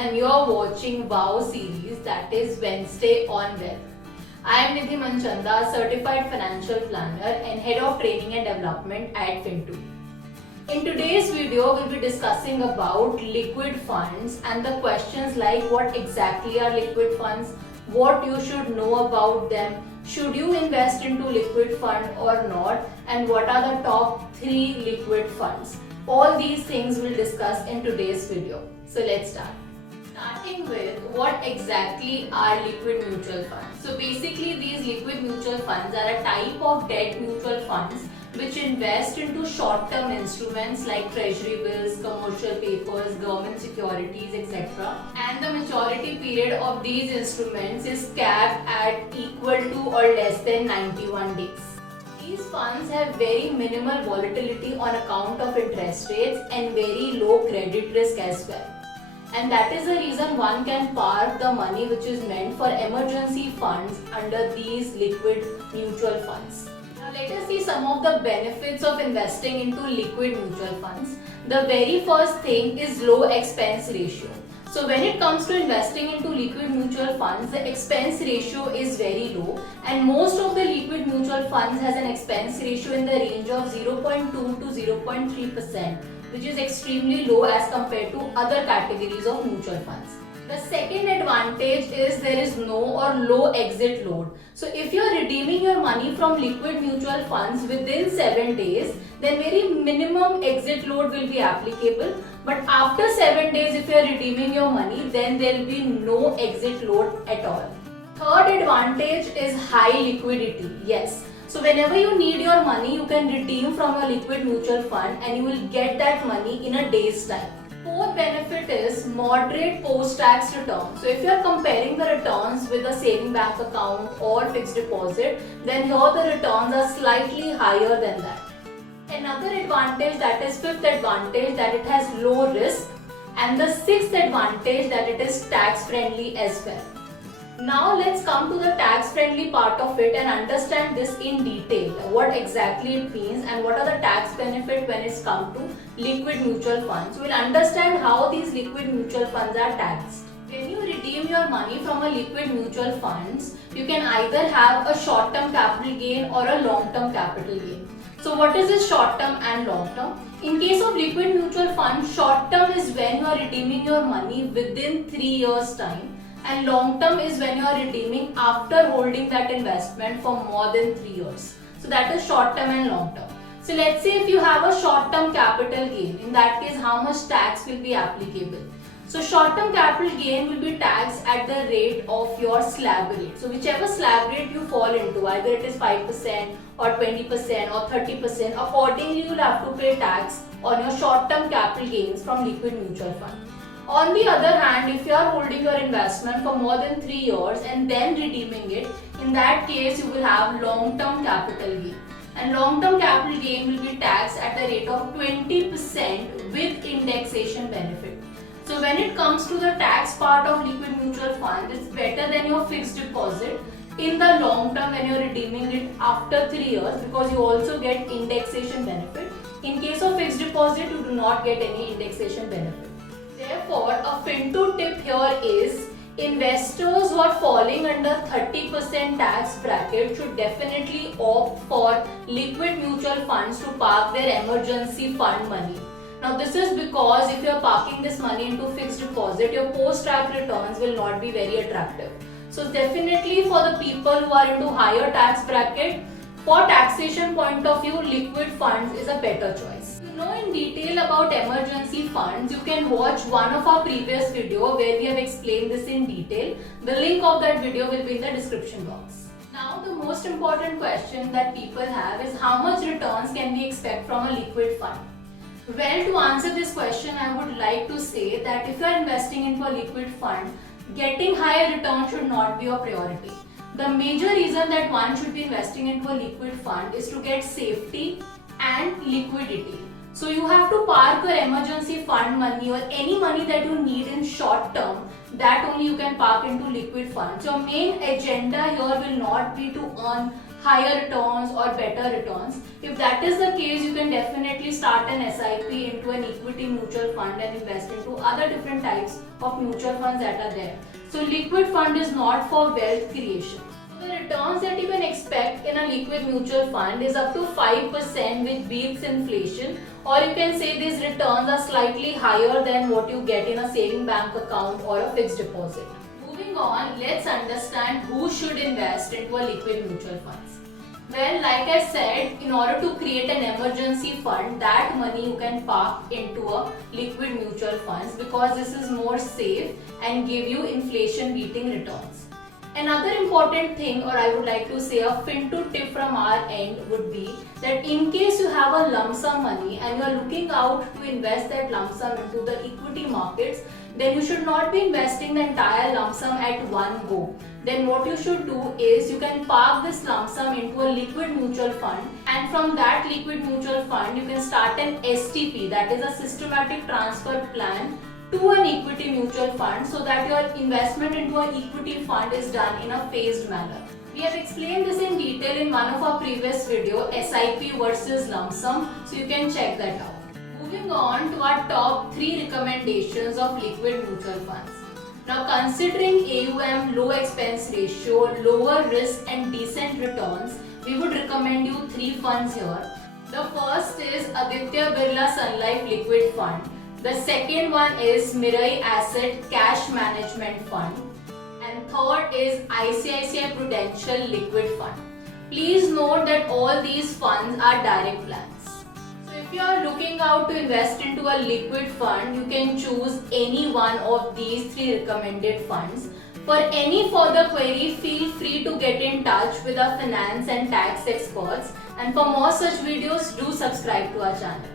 and you are watching WOW series, that is Wednesday on Wealth. I am Nidhi Manchanda, Certified Financial Planner and Head of Training and Development at Fintu. In today's video, we'll be discussing about liquid funds and the questions like what exactly are liquid funds, what you should know about them, should you invest into liquid fund or not, and what are the top 3 liquid funds. All these things we'll discuss in today's video. So let's start. Starting with what exactly are liquid mutual funds. So basically these liquid mutual funds are a type of debt mutual funds which invest into short-term instruments like treasury bills, commercial papers, government securities, etc. And the maturity period of these instruments is capped at equal to or less than 91 days. These funds have very minimal volatility on account of interest rates and very low credit risk as well. And that is the reason one can park the money which is meant for emergency funds under these liquid mutual funds. Now let us see some of the benefits of investing into liquid mutual funds. The very first thing is low expense ratio. So when it comes to investing into liquid mutual funds, the expense ratio is very low, and most of the liquid mutual funds has an expense ratio in the range of 0.2 to 0.3%, which is extremely low as compared to other categories of mutual funds. The second advantage is there is no or low exit load. So if you are redeeming your money from liquid mutual funds within 7 days, then very minimum exit load will be applicable. But after 7 days, if you are redeeming your money, then there will be no exit load at all. Third advantage is high liquidity. Yes. So whenever you need your money, you can redeem from a liquid mutual fund and you will get that money in a day's time. Fourth benefit is moderate post-tax return. So if you are comparing the returns with a saving bank account or fixed deposit, then here the returns are slightly higher than that. Another advantage, that is fifth advantage, that it has low risk, and the sixth advantage, that it is tax friendly as well. Now let's come to the tax friendly part of it and understand this in detail, what exactly it means and what are the tax benefits when it's come to liquid mutual funds. We'll understand how these liquid mutual funds are taxed. When you redeem your money from a liquid mutual funds, you can either have a short-term capital gain or a long-term capital gain. So what is this short-term and long-term? In case of liquid mutual funds, short-term is when you are redeeming your money within 3 years' time, and long-term is when you are redeeming after holding that investment for more than 3 years. So that is short-term and long-term. So let's say if you have a short-term capital gain, in that case how much tax will be applicable? So short-term capital gain will be taxed at the rate of your slab rate. So whichever slab rate you fall into, either it is 5% or 20% or 30%, accordingly you will have to pay tax on your short-term capital gains from liquid mutual fund. On the other hand, if you are holding your investment for more than 3 years and then redeeming it, in that case you will have long-term capital gain. And long-term capital gain will be taxed at the rate of 20% with indexation benefit. So when it comes to the tax part of liquid mutual fund, it's better than your fixed deposit in the long term when you're redeeming it after 3 years, because you also get indexation benefit. In case of fixed deposit, you do not get any indexation benefit. Therefore, a Fintu tip here is investors who are falling under 30% tax bracket should definitely opt for liquid mutual funds to park their emergency fund money. Now this is because if you are parking this money into fixed deposit, your post-tax returns will not be very attractive. So definitely for the people who are into higher tax bracket, for taxation point of view, liquid funds is a better choice. To know in detail about emergency funds, you can watch one of our previous video where we have explained this in detail. The link of that video will be in the description box. Now the most important question that people have is how much returns can we expect from a liquid fund? Well, to answer this question, I would like to say that if you are investing into a liquid fund, getting higher return should not be your priority. The major reason that one should be investing into a liquid fund is to get safety and liquidity. So you have to park your emergency fund money or any money that you need in short term, that only you can park into liquid funds. Your main agenda here will not be to earn higher returns or better returns. If that is the case, you can definitely start an SIP into an equity mutual fund and invest into other different types of mutual funds that are there. So liquid fund is not for wealth creation. The returns that you can expect in a liquid mutual fund is up to 5% which beats inflation, or you can say these returns are slightly higher than what you get in a saving bank account or a fixed deposit. Moving on, let's understand who should invest into a liquid mutual funds. Well, like I said, in order to create an emergency fund, that money you can park into a liquid mutual funds because this is more safe and give you inflation beating returns. Another important thing, or I would like to say a Fintu tip from our end would be that in case you have a lump sum money and you are looking out to invest that lump sum into the equity markets, then you should not be investing the entire lump sum at one go. Then what you should do is you can park this lump sum into a liquid mutual fund, and from that liquid mutual fund you can start an STP, that is a systematic transfer plan, to an equity mutual fund so that your investment into an equity fund is done in a phased manner. We have explained this in detail in one of our previous video, SIP versus lump sum, so you can check that out. Moving on to our top 3 recommendations of liquid mutual funds. Now, considering AUM, low expense ratio, lower risk and decent returns, we would recommend you 3 funds here. The first is Aditya Birla Sun Life Liquid Fund. The second one is Mirai Asset Cash Management Fund. And third is ICICI Prudential Liquid Fund. Please note that all these funds are direct plans. So if you are looking out to invest into a liquid fund, you can choose any one of these 3 recommended funds. For any further query, feel free to get in touch with our finance and tax experts. And for more such videos, do subscribe to our channel.